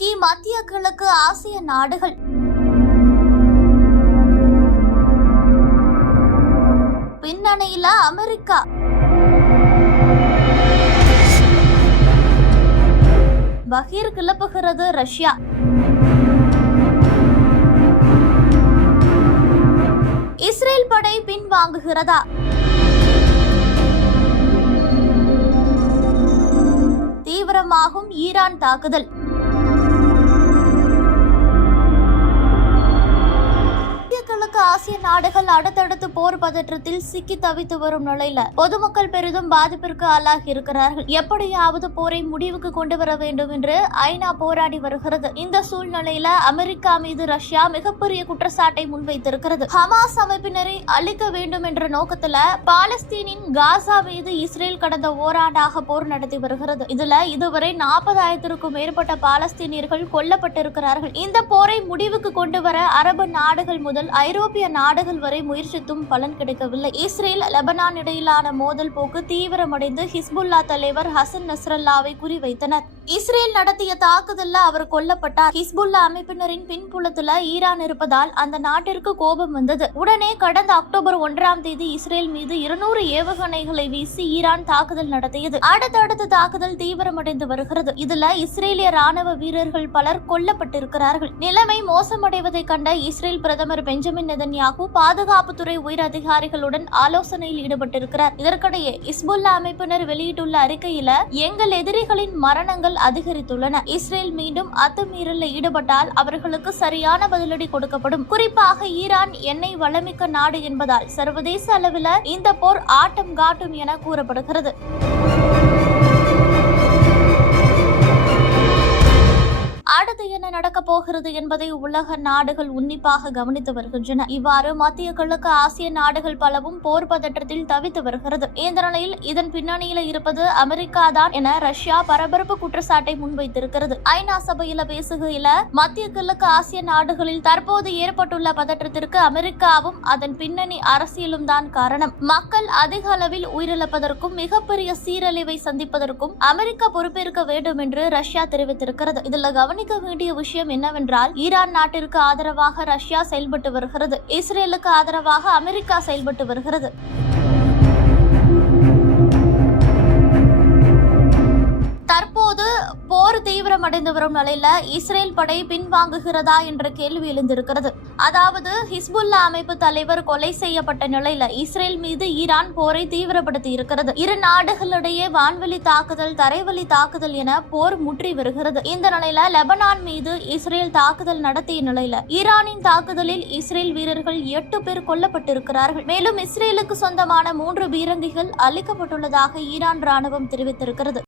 நோக்கி மத்திய கிழக்கு ஆசிய நாடுகள். பின்னணியில அமெரிக்கா. பகீர் கிளப்புகிறது ரஷ்யா. இஸ்ரேல் படை பின்வாங்குகிறதா? தீவிரமாகும் ஈரான் தாக்குதல். ஆசிய நாடுகள் அடுத்தடுத்து போர் பதற்றத்தில் சிக்கி தவித்து வரும் நிலையில பொதுமக்கள் பெரிதும் பாதிப்பிற்கு ஆளாகி இருக்கிறார்கள். எப்படியாவது போரை முடிவுக்கு கொண்டு வர வேண்டும் என்று ஐநா போராடி வருகிறது. இந்த சூழ்நிலையில அமெரிக்கா மீது ரஷ்யா மிகப்பெரிய குற்றச்சாட்டை முன்வைத்திருக்கிறது. ஹமாஸ் அமைப்பினரை அழிக்க வேண்டும் என்ற நோக்கத்துல பாலஸ்தீனின் காசா மீது இஸ்ரேல் கடந்த ஓராண்டாக போர் நடத்தி வருகிறது. இதுல இதுவரை நாற்பதாயிரத்திற்கும் மேற்பட்ட பாலஸ்தீனியர்கள் கொல்லப்பட்டிருக்கிறார்கள். இந்த போரை முடிவுக்கு கொண்டு வர அரபு நாடுகள் முதல் ஐரோப்பிய நாடுகள் வரை முயற்சித்தும் பலன் கிடைக்கவில்லை. இஸ்ரேல் லெபனான் இடையிலான மோதல் போக்கு தீவிரமடைந்து ஹிஸ்புல்லா தலைவர் ஹசன் நஸ்ரல்லாவை குறிவைத்தனர். இஸ்ரேல் நடத்திய தாக்குதல்ல அவர் கொல்லப்பட்டார். ஹிஸ்புல்லா அமைப்பினரின் பின்புலத்துல ஈரான் இருப்பதால் அந்த நாட்டிற்கு கோபம் வந்தது. உடனே கடந்த அக்டோபர் ஒன்றாம் தேதி இஸ்ரேல் மீது இருநூறு ஏவுகணைகளை வீசி ஈரான் தாக்குதல் நடத்தியது. அடுத்தடுத்த தாக்குதல் தீவிரமடைந்து வருகிறது. இதுல இஸ்ரேலிய ராணுவ வீரர்கள் பலர் கொல்லப்பட்டிருக்கிறார்கள். நிலைமை மோசமடைவதை கண்ட இஸ்ரேல் பிரதமர் பெஞ்சமின் நெதன்யாகு பாதுகாப்புத்துறை உயர் அதிகாரிகளுடன் ஆலோசனையில் ஈடுபட்டிருக்கிறார். இதற்கிடையே இஸ்புல்லா அமைப்பினர் வெளியிட்டுள்ள அறிக்கையில எங்கள் எதிரிகளின் மரணங்கள் அதிகரித்துள்ளன. இஸ்ரேல் மீண்டும் அத்துமீறலில் ஈடுபட்டால் அவர்களுக்கு சரியான பதிலடி கொடுக்கப்படும். குறிப்பாக ஈரான் எண்ணெய் வளமிக்க நாடு என்பதால் சர்வதேச அளவில் இந்த போர் ஆட்டம் காட்டும் என கூறப்படுகிறது. போகிறது என்பதை உலக நாடுகள் உன்னிப்பாக கவனித்து வருகின்றன. இவ்வாறு மத்திய கிழக்கு ஆசிய நாடுகள் பலவும் போர் பதற்றத்தில் தவித்து வருகிறது. இந்த நிலையில் இதன் பின்னணியில் இருப்பது அமெரிக்கா தான் என ரஷ்யா பரபரப்பு குற்றச்சாட்டை முன்வைத்திருக்கிறது. ஐநா சபையில பேசுகையில மத்திய கிழக்கு ஆசிய நாடுகளில் தற்போது ஏற்பட்டுள்ள பதற்றத்திற்கு அமெரிக்காவும் அதன் பின்னணி அரசியலும் தான் காரணம். மக்கள் அதிக அளவில் உயிரிழப்பதற்கும் மிகப்பெரிய சீரழிவை சந்திப்பதற்கும் அமெரிக்கா பொறுப்பேற்க வேண்டும் என்று ரஷ்யா தெரிவித்திருக்கிறது. இதுல கவனிக்க வேண்டிய விஷயம் என்ன என்னவென்றால் ஈரான் நாட்டிற்கு ஆதரவாக ரஷ்யா செயல்பட்டு வருகிறது. இஸ்ரேலுக்கு ஆதரவாக அமெரிக்கா செயல்பட்டு வருகிறது. தீவிரம் அடைந்து வரும் நிலையில இஸ்ரேல் படை பின்வாங்குகிறதா என்ற கேள்வி எழுந்திருக்கிறது. அதாவது ஹிஸ்புல்லா அமைப்பு தலைவர் கொலை செய்யப்பட்ட நிலையில இஸ்ரேல் மீது ஈரான் போரை தீவிரப்படுத்தி இருக்கிறது. இரு நாடுகளிடையே வான்வெளி தாக்குதல் தரைவழி தாக்குதல் என போர் முற்றி வருகிறது. இந்த நிலையில லெபனான் மீது இஸ்ரேல் தாக்குதல் நடத்திய நிலையில ஈரானின் தாக்குதலில் இஸ்ரேல் வீரர்கள் எட்டு பேர் கொல்லப்பட்டிருக்கிறார்கள். மேலும் இஸ்ரேலுக்கு சொந்தமான மூன்று பீரங்கிகள் அளிக்கப்பட்டுள்ளதாக ஈரான் ராணுவம் தெரிவித்திருக்கிறது.